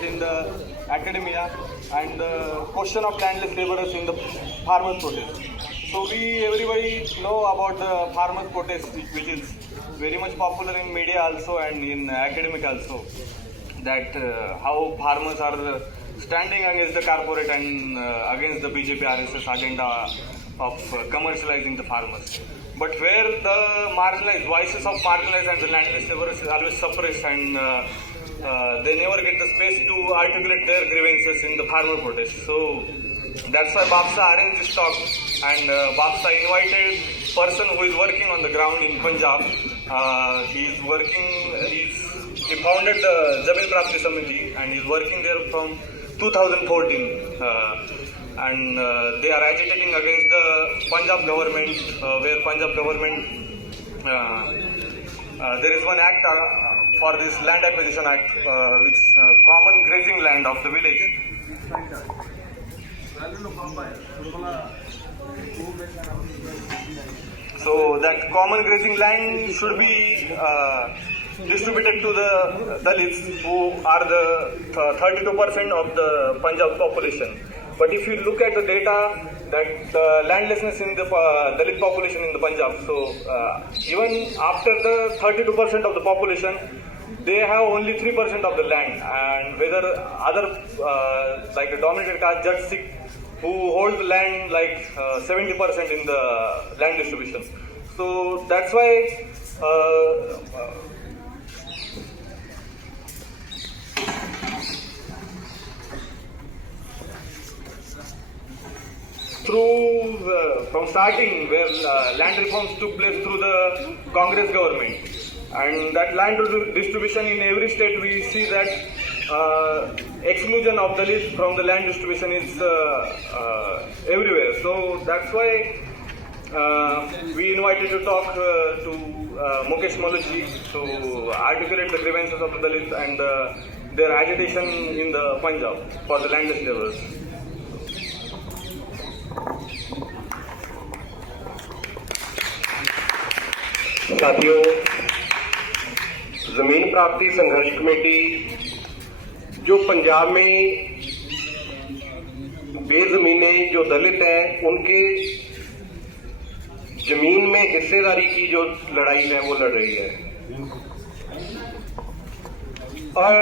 in the academia and the question of landless laborers in the farmers protest. So everybody know about the farmers protest, which is very much popular in media also and in academic also, that how farmers are standing against the corporate and against the BJP RSS agenda of commercializing the farmers. But where the marginalized voices of marginalized and the landless laborers is always suppressed, and they never get the space to articulate their grievances in the farmer protest. So that's why BAPSA arranged this talk, and BAPSA invited person who is working on the ground in Punjab. He founded the Zameen Prapti Samiti and is working there from 2014. And they are agitating against the Punjab government, where Punjab government, there is one act for this land acquisition act, which common grazing land of the village. So that common grazing land should be distributed to the Dalits, who are the 32% of the Punjab population. But if you look at the data, that landlessness in the Dalit population in the Punjab, so even after the 32% of the population, they have only 3% of the land, and whether other like the dominated caste Jat Sikh, who hold the land like 70% in the land distribution. So that's why from starting, where land reforms took place through the Congress government, and that land distribution in every state, we see that exclusion of Dalits from the land distribution is everywhere. So that's why we invited to talk to Mukesh Maluji to articulate the grievances of the Dalits and their agitation in the Punjab for the landless laborers. साथियों, जमीन प्राप्ति संघर्ष committee जो पंजाब में बेजमीने जो दलित हैं, उनके जमीन में हिस्सेदारी की जो लड़ाई है वो लड़ रही है। और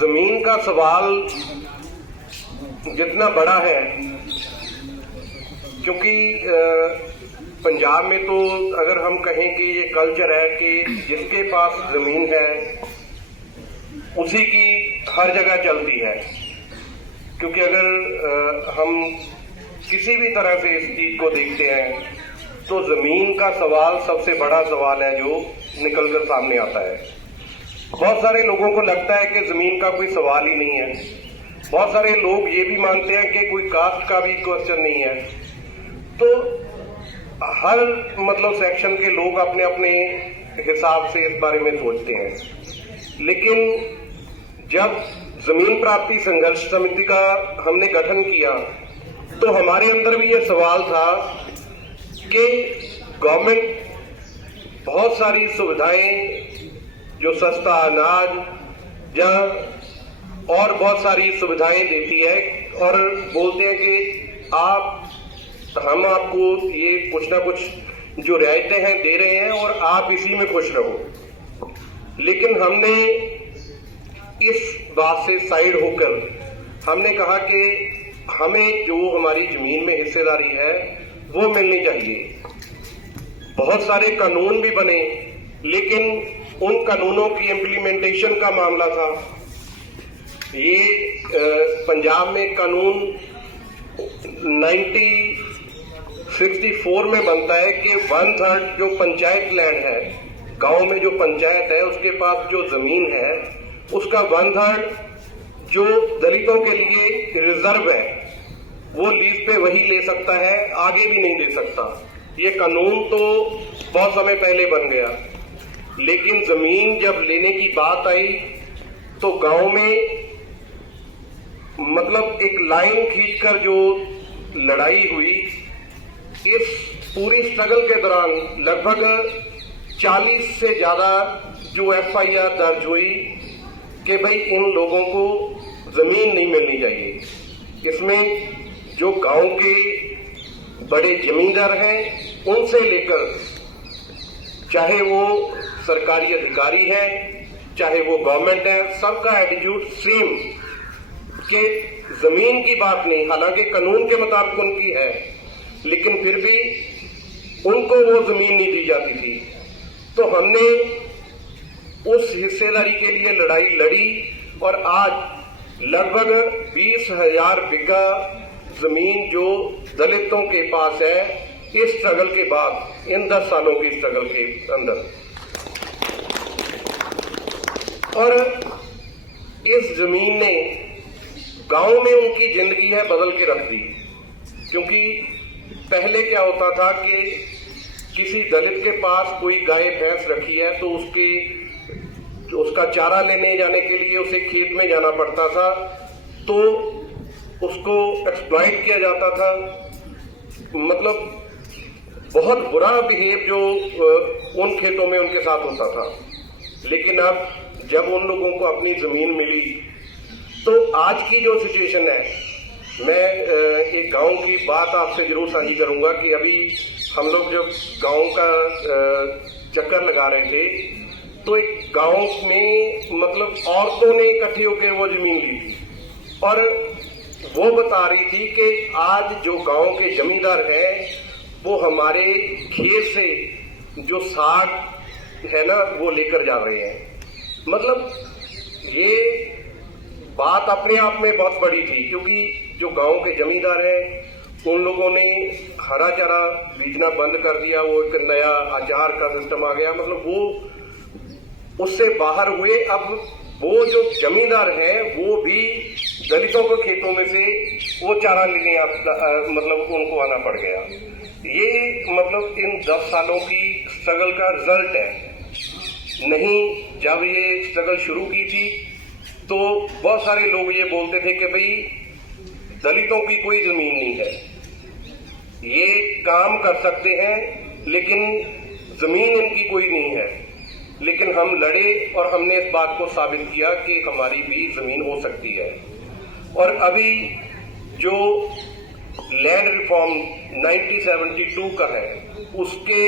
जमीन का सवाल जितना बड़ा है, क्योंकि पंजाब में तो अगर हम कहें कि ये कल्चर है कि जिसके पास जमीन है उसी की हर जगह चलती है, क्योंकि अगर हम किसी भी तरह से इस चीज को देखते हैं तो जमीन का सवाल सबसे बड़ा सवाल है जो निकलकर सामने आता है। बहुत सारे लोगों को लगता है कि जमीन का कोई सवाल ही नहीं है। बहुत सारे लोग ये भी मानते हैं कि कोई कास्ट का भी क्वेश्चन नहीं है। तो हर सेक्शन के लोग अपने अपने हिसाब से इस बारे में सोचते हैं। लेकिन जब जमीन प्राप्ति संघर्ष समिति का हमने गठन किया तो हमारे अंदर भी ये सवाल था कि गवर्नमेंट बहुत सारी सुविधाएं, जो सस्ता अनाज या और बहुत सारी सुविधाएं देती है और बोलते हैं कि हम आपको ये कुछ ना कुछ जो रियायतें हैं दे रहे हैं और आप इसी में खुश रहो। लेकिन हमने इस बात से साइड होकर हमने कहा कि हमें जो हमारी जमीन में हिस्सेदारी है वो मिलनी चाहिए। बहुत सारे कानून भी बने, लेकिन उन कानूनों की इम्प्लीमेंटेशन का मामला था। ये पंजाब में कानून 1964 में बनता है कि 1/3 जो पंचायत लैंड है, गांव में जो पंचायत है उसके पास जो जमीन है उसका 1/3 जो दलितों के लिए रिजर्व है वो लीज पे वही ले सकता है, आगे भी नहीं दे सकता। ये कानून तो बहुत समय पहले बन गया, लेकिन जमीन जब लेने की बात आई तो गांव में एक लाइन खींचकर जो लड़ाई हुई, इस पूरी स्ट्रगल के दौरान लगभग 40 से ज्यादा जो FIR दर्ज हुई कि भाई इन लोगों को जमीन नहीं मिलनी चाहिए। इसमें जो गांव के बड़े जमींदार हैं उनसे लेकर चाहे वो सरकारी अधिकारी है, चाहे वो गवर्नमेंट है, सबका एटीट्यूड सेम कि जमीन की बात नहीं, हालांकि कानून के मुताबिक उनकी है, लेकिन फिर भी उनको वो जमीन नहीं दी जाती थी। तो हमने उस हिस्सेदारी के लिए लड़ाई लड़ी और आज लगभग 20,000 बीघा जमीन जो दलितों के पास है, इस स्ट्रगल के बाद, इन 10 सालों की स्ट्रगल के अंदर, और इस जमीन ने गांव में उनकी जिंदगी है बदल के रख दी। क्योंकि पहले क्या होता था कि किसी दलित के पास कोई गाय भैंस रखी है तो उसका चारा लेने जाने के लिए उसे खेत में जाना पड़ता था, तो उसको एक्सप्लॉइट किया जाता था। मतलब बहुत बुरा बिहेव जो उन खेतों में उनके साथ होता था। लेकिन अब जब उन लोगों को अपनी जमीन मिली, तो आज की जो सिचुएशन है, मैं एक गांव की बात आपसे जरूर साझी करूंगा कि अभी हम लोग जब गांव का चक्कर लगा रहे थे तो एक गांव में मतलब औरतों ने इकट्ठी होकर वो जमीन ली थी और वो बता रही थी कि आज जो गांव के जमींदार हैं वो हमारे खेत से जो साग है ना वो लेकर जा रहे हैं। मतलब ये बात अपने आप में बहुत बड़ी थी, क्योंकि जो गांव के जमींदार हैं उन लोगों ने हरा चारा बीजना बंद कर दिया, वो एक नया आचार का सिस्टम आ गया, मतलब वो उससे बाहर हुए। अब वो जो जमींदार हैं वो भी दलितों के खेतों में से वो चारा लेने मतलब उनको आना पड़ गया। ये मतलब इन 10 सालों की स्ट्रगल का रिजल्ट है। नहीं, जब ये स्ट्रगल शुरू की थी तो बहुत सारे लोग ये बोलते थे कि भाई दलितों की कोई जमीन नहीं है, ये काम कर सकते हैं लेकिन जमीन इनकी कोई नहीं है। लेकिन हम लड़े और हमने इस बात को साबित किया कि हमारी भी जमीन हो सकती है। और अभी जो लैंड रिफॉर्म 1972 का है उसके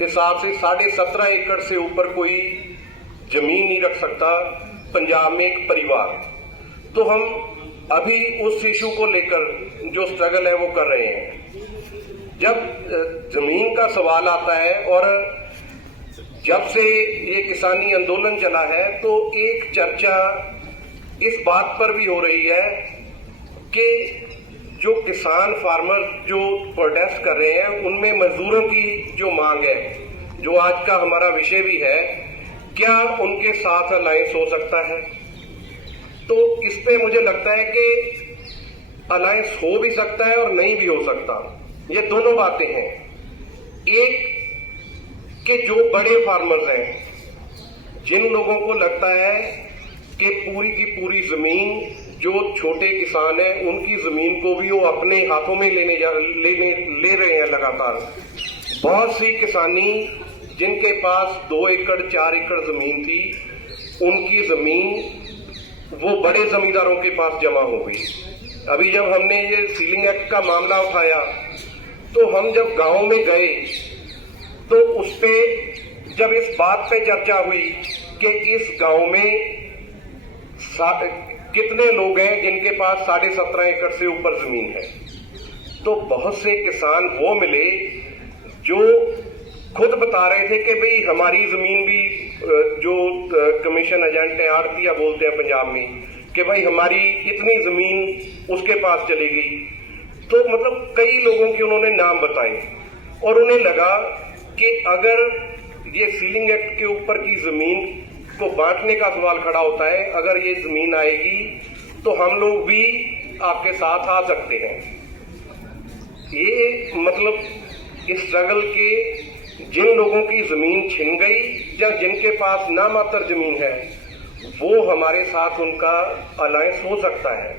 हिसाब से 17.5 एकड़ से ऊपर कोई जमीन नहीं रख सकता पंजाब में एक परिवार। तो हम अभी उस इशू को लेकर जो स्ट्रगल है वो कर रहे हैं। जब जमीन का सवाल आता है और जब से ये किसानी आंदोलन चला है तो एक चर्चा इस बात पर भी हो रही है कि जो किसान फार्मर जो प्रोटेस्ट कर रहे हैं उनमें मजदूरों की जो मांग है, जो आज का हमारा विषय भी है, क्या उनके साथ अलायंस हो सकता है। तो इस पे मुझे लगता है कि अलायंस हो भी सकता है और नहीं भी हो सकता। ये दोनों बातें हैं। एक कि जो बड़े फार्मर्स हैं, जिन लोगों को लगता है कि पूरी की पूरी जमीन जो छोटे किसान हैं उनकी जमीन को भी वो अपने हाथों में ले रहे हैं लगातार। बहुत सी किसानी जिनके पास 2 एकड़ 4 एकड़ जमीन थी, उनकी जमीन वो बड़े जमींदारों के पास जमा हो गई। अभी जब हमने ये सीलिंग एक्ट का मामला उठाया तो हम जब गांव में गए तो उस पे जब इस बात पे चर्चा हुई कि इस गांव में कितने लोग हैं जिनके पास 17.5 एकड़ से ऊपर जमीन है, तो बहुत से किसान वो मिले जो खुद बता रहे थे कि भाई हमारी जमीन भी जो कमीशन एजेंट है, आड़तिया बोलते हैं पंजाब में, कि भाई हमारी इतनी जमीन उसके पास चली गई। तो मतलब कई लोगों के उन्होंने नाम बताए और उन्हें लगा कि अगर ये सीलिंग एक्ट के ऊपर की जमीन को बांटने का सवाल खड़ा होता है, अगर ये जमीन आएगी तो हम लोग भी आपके साथ आ सकते हैं। ये मतलब इस स्ट्रगल के जिन लोगों की जमीन छिन गई या जिनके पास नामात्र जमीन है वो हमारे साथ उनका अलायंस हो सकता है,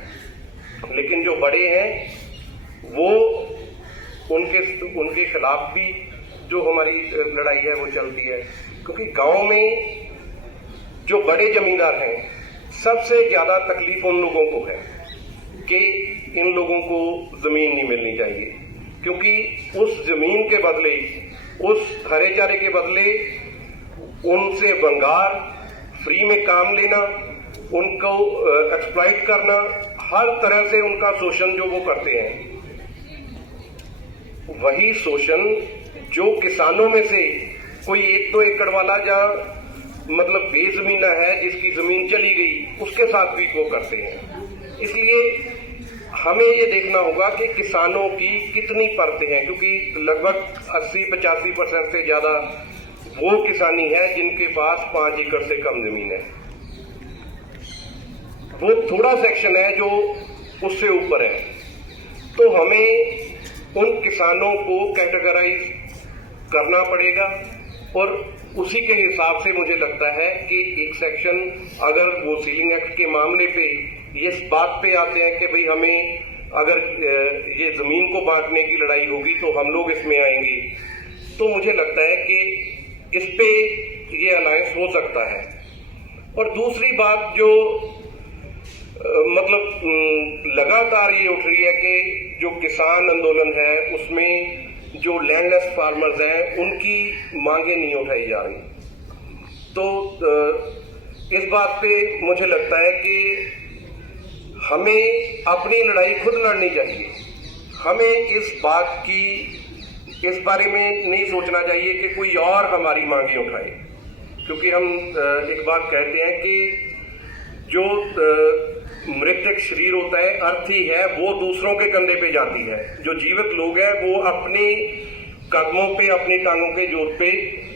लेकिन जो बड़े हैं वो उनके खिलाफ भी जो हमारी लड़ाई है वो चलती है। क्योंकि गांव में जो बड़े जमींदार हैं सबसे ज्यादा तकलीफ उन लोगों को है कि इन लोगों को जमीन नहीं मिलनी चाहिए, क्योंकि उस जमीन के बदले, उस हरे चारे के बदले उनसे भंगार, फ्री में काम लेना, उनको एक्सप्लॉइट करना, हर तरह से उनका शोषण जो वो करते हैं, वही शोषण जो किसानों में से कोई 1-2 एकड़ वाला या मतलब बेजमीना है जिसकी जमीन चली गई, उसके साथ भी वो करते हैं। इसलिए हमें ये देखना होगा कि किसानों की कितनी परतें हैं, क्योंकि लगभग 80-85% से ज्यादा वो किसानी है जिनके पास 5 एकड़ से कम जमीन है। वो थोड़ा सेक्शन है जो उससे ऊपर है। तो हमें उन किसानों को कैटेगराइज करना पड़ेगा और उसी के हिसाब से मुझे लगता है कि एक सेक्शन, अगर वो सीलिंग एक्ट के मामले पे ये इस बात पे आते हैं कि भाई हमें अगर ये जमीन को बांटने की लड़ाई होगी तो हम लोग इसमें आएंगे, तो मुझे लगता है कि इस पे ये अलायंस हो सकता है। और दूसरी बात जो मतलब लगातार ये उठ रही है कि जो किसान आंदोलन है उसमें जो लैंडलेस फार्मर्स हैं उनकी मांगे नहीं उठाई जा रही। तो इस बात पे मुझे लगता है कि हमें अपनी लड़ाई खुद लड़नी चाहिए। हमें इस बारे में नहीं सोचना चाहिए कि कोई और हमारी मांगे उठाए, क्योंकि हम एक बात कहते हैं कि जो मृतक शरीर होता है, अर्थी है, वो दूसरों के कंधे पे जाती है। जो जीवित लोग हैं वो अपने कदमों पे, अपनी टांगों के जोर पे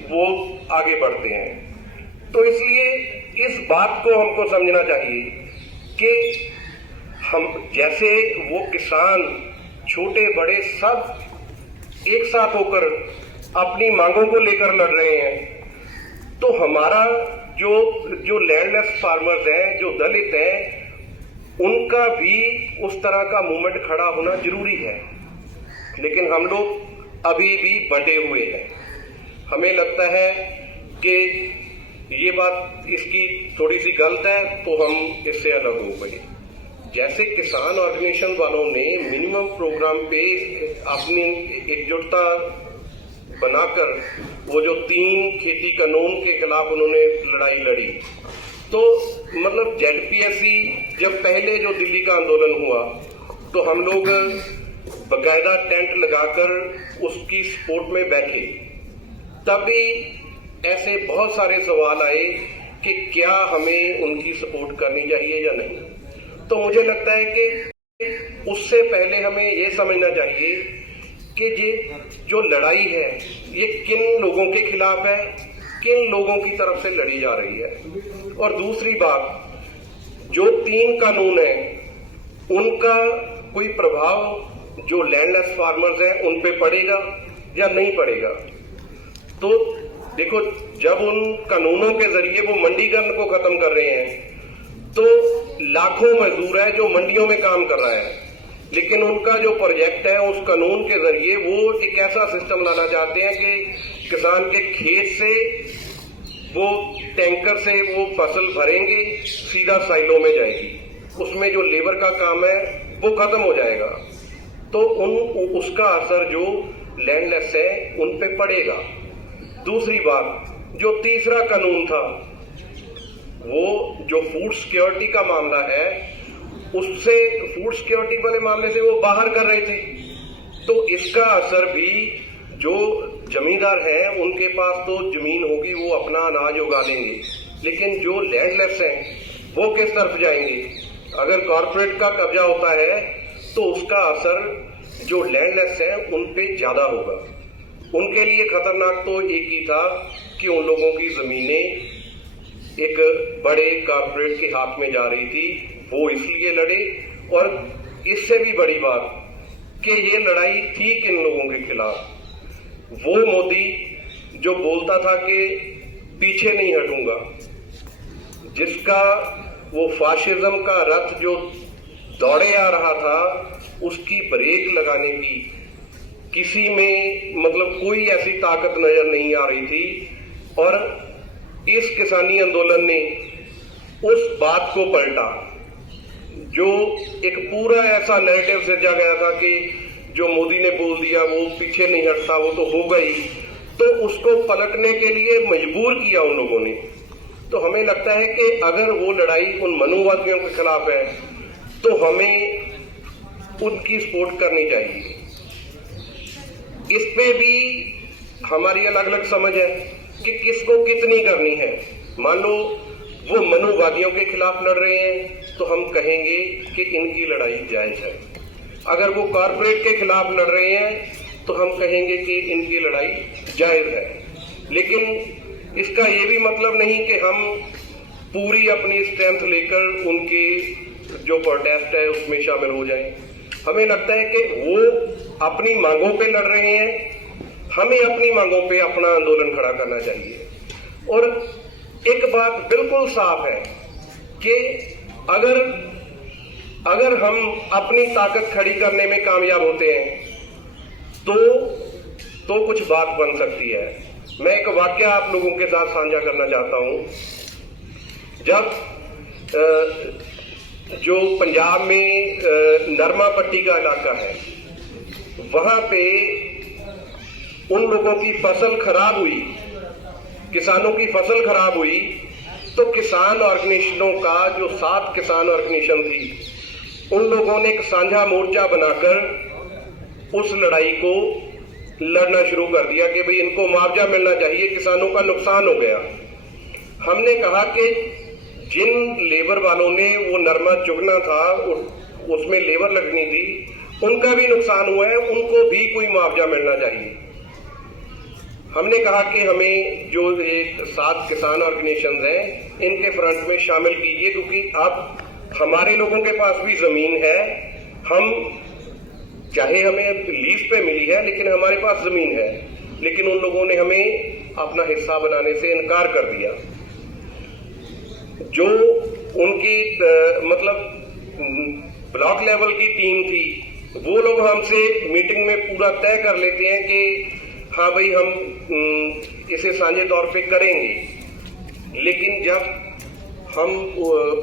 वो आगे बढ़ते हैं। तो इसलिए इस बात को हमको समझना चाहिए कि हम जैसे वो किसान छोटे बड़े सब एक साथ होकर अपनी मांगों को लेकर लड़ रहे हैं, तो हमारा जो लैंडलेस फार्मर्स हैं, जो दलित हैं, उनका भी उस तरह का मूवमेंट खड़ा होना जरूरी है। लेकिन हम लोग अभी भी बंटे हुए हैं। हमें लगता है कि ये बात इसकी थोड़ी सी गलत है तो हम इससे अलग हो गए। जैसे किसान ऑर्गेनाइजेशन वालों ने मिनिमम प्रोग्राम पे अपनी एकजुटता बनाकर वो जो 3 खेती कानून के खिलाफ उन्होंने लड़ाई लड़ी, तो मतलब जेडपीएससी जब पहले जो दिल्ली का आंदोलन हुआ तो हम लोग बकायदा टेंट लगाकर उसकी सपोर्ट में बैठे। तभी ऐसे बहुत सारे सवाल आए कि क्या हमें उनकी सपोर्ट करनी चाहिए या नहीं। तो मुझे लगता है कि उससे पहले हमें ये समझना चाहिए कि ये जो लड़ाई है ये किन लोगों के खिलाफ है, किन लोगों की तरफ से लड़ी जा रही है। और दूसरी बात, जो 3 कानून हैं उनका कोई प्रभाव जो लैंडलेस फार्मर्स हैं उन पे पड़ेगा या नहीं पड़ेगा। तो देखो, जब उन कानूनों के जरिए वो मंडीकरण को खत्म कर रहे हैं तो लाखों मजदूर है जो मंडियों में काम कर रहा है, लेकिन उनका जो प्रोजेक्ट है उस कानून के जरिए वो एक ऐसा सिस्टम लाना चाहते हैं कि किसान के खेत से वो टैंकर से वो फसल भरेंगे, सीधा साइलों में जाएगी, उसमें जो लेबर का काम है वो खत्म हो जाएगा। तो उसका असर जो लैंडलेस है उन पे पड़ेगा। दूसरी बात, जो तीसरा कानून था वो जो फूड सिक्योरिटी का मामला है, उससे फूड सिक्योरिटी वाले मामले से वो बाहर कर रहे थे। तो इसका असर भी जो जमींदार हैं उनके पास तो जमीन होगी, वो अपना अनाज उगा लेंगे, लेकिन जो लैंडलेस हैं वो किस तरफ जाएंगे। अगर कॉर्पोरेट का कब्जा होता है तो उसका असर जो लैंडलेस है उन पे ज्यादा होगा। उनके लिए खतरनाक तो एक ही था कि उन लोगों की जमीनें एक बड़े कॉर्पोरेट के हाथ में जा रही थी, वो इसलिए लड़े। और इससे भी बड़ी बात कि ये लड़ाई थी किन लोगों के खिलाफ। वो मोदी जो बोलता था कि पीछे नहीं हटूंगा, जिसका वो फाशिज्म का रथ जो दौड़े आ रहा था, उसकी ब्रेक लगाने की किसी में मतलब कोई ऐसी ताकत नजर नहीं आ रही थी। और इस किसानी आंदोलन ने उस बात को पलटा। जो एक पूरा ऐसा नैरेटिव सजा गया था कि जो मोदी ने बोल दिया वो पीछे नहीं हटता, वो तो हो गई, तो उसको पलटने के लिए मजबूर किया उन लोगों ने। तो हमें लगता है कि अगर वो लड़ाई उन मनुवादियों के खिलाफ है तो हमें उनकी सपोर्ट करनी चाहिए। इस पे भी हमारी अलग अलग समझ है कि किसको कितनी करनी है। मान लो वो मनुवादियों के खिलाफ लड़ रहे हैं तो हम कहेंगे कि इनकी लड़ाई जायज है। अगर वो कॉर्पोरेट के खिलाफ लड़ रहे हैं तो हम कहेंगे कि इनकी लड़ाई जायज है। लेकिन इसका ये भी मतलब नहीं कि हम पूरी अपनी स्ट्रेंथ लेकर उनके जो प्रोटेस्ट है उसमें शामिल हो जाएं। हमें लगता है कि वो अपनी मांगों पे लड़ रहे हैं, हमें अपनी मांगों पे अपना आंदोलन खड़ा करना चाहिए। और एक बात बिल्कुल साफ है कि अगर हम अपनी ताकत खड़ी करने में कामयाब होते हैं तो कुछ बात बन सकती है। मैं एक वाकया आप लोगों के साथ साझा करना चाहता हूं। जब जो पंजाब में नरमा पट्टी का इलाका है, वहां पे उन लोगों की फसल खराब हुई, किसानों की फसल खराब हुई, तो किसान ऑर्गेनाइजेशनों का जो 7 किसान ऑर्गेनाइजेशन थी, उन लोगों ने एक साझा मोर्चा बनाकर उस लड़ाई को लड़ना शुरू कर दिया कि भाई इनको मुआवजा मिलना चाहिए, किसानों का नुकसान हो गया। हमने कहा कि जिन लेबर वालों ने वो नरमा चुगना था, उसमें लेबर लगनी थी, उनका भी नुकसान हुआ है, उनको भी कोई मुआवजा मिलना चाहिए। हमने कहा कि हमें जो एक 7 किसान ऑर्गेनाइजेशंस हैं इनके फ्रंट में शामिल कीजिए, क्योंकि अब हमारे लोगों के पास भी जमीन है, हम चाहे हमें लीज पे मिली है लेकिन हमारे पास जमीन है, लेकिन उन लोगों ने हमें अपना हिस्सा बनाने से इनकार कर दिया। जो उनकी मतलब ब्लॉक लेवल की टीम थी, वो लोग हमसे मीटिंग में पूरा तय कर लेते हैं कि हाँ भाई हम इसे साझे तौर पे करेंगे, लेकिन जब हम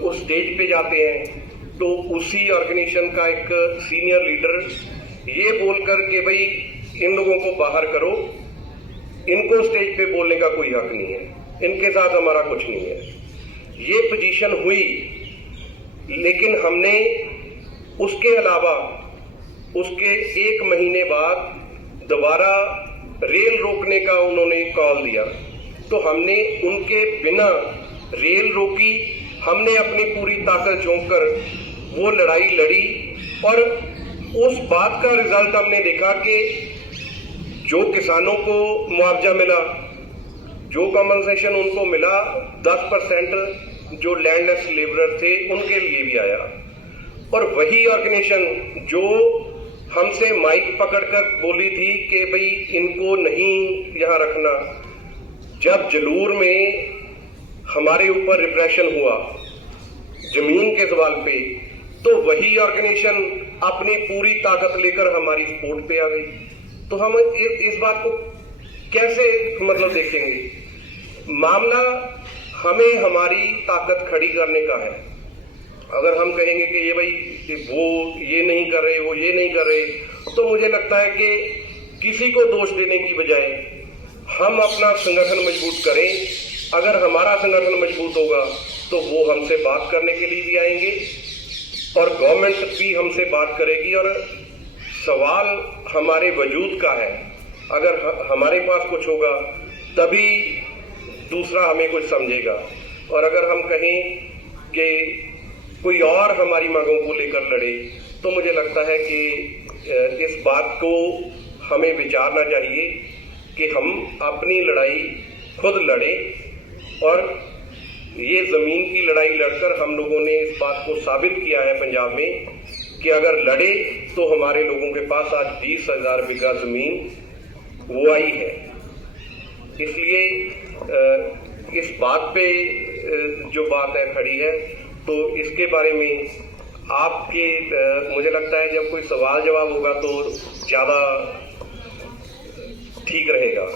उस स्टेज पे जाते हैं तो उसी ऑर्गेनाइजेशन का एक सीनियर लीडर ये बोलकर कि भाई इन लोगों को बाहर करो, इनको स्टेज पे बोलने का कोई हक नहीं है, इनके साथ हमारा कुछ नहीं है। ये पोजीशन हुई, लेकिन हमने उसके अलावा उसके 1 महीने बाद दोबारा रेल रोकने का उन्होंने कॉल दिया, तो हमने उनके बिना रेल रोकी, हमने अपनी पूरी ताकत झोंक कर वो लड़ाई लड़ी और उस बात का रिजल्ट हमने देखा कि जो किसानों को मुआवजा मिला, जो कॉम्पनसेशन उनको मिला, 10% जो लैंडलेस लेबरर थे उनके लिए भी आया। और वही ऑर्गेनाइजेशन जो हमसे माइक पकड़कर बोली थी कि भाई इनको नहीं यहां रखना, जब जलूर में हमारे ऊपर रिप्रेशन हुआ जमीन के सवाल पे, तो वही ऑर्गेनाइजेशन अपनी पूरी ताकत लेकर हमारी सपोर्ट पे आ गई। तो हम इस बात को कैसे मतलब देखेंगे? मामला हमें हमारी ताकत खड़ी करने का है। अगर हम कहेंगे कि ये भाई वो ये नहीं कर रहे, वो ये नहीं कर रहे, तो मुझे लगता है कि किसी को दोष देने की बजाय हम अपना संगठन मजबूत करें। अगर हमारा संगठन मजबूत होगा तो वो हमसे बात करने के लिए भी आएंगे और गवर्नमेंट भी हमसे बात करेगी। और सवाल हमारे वजूद का है, अगर हमारे पास कुछ होगा तभी दूसरा हमें कुछ समझेगा। और अगर हम कहें कि कोई और हमारी मांगों को लेकर लड़े, तो मुझे लगता है कि इस बात को हमें विचारना चाहिए कि हम अपनी लड़ाई खुद लड़ें। और ये जमीन की लड़ाई लड़कर हम लोगों ने इस बात को साबित किया है पंजाब में कि अगर लड़े तो हमारे लोगों के पास आज 20,000 बीघा जमीन वो आई है। इसलिए इस बात पे जो बात है खड़ी है, तो इसके बारे में आपके मुझे लगता है जब कोई सवाल जवाब होगा तो ज्यादा ठीक रहेगा।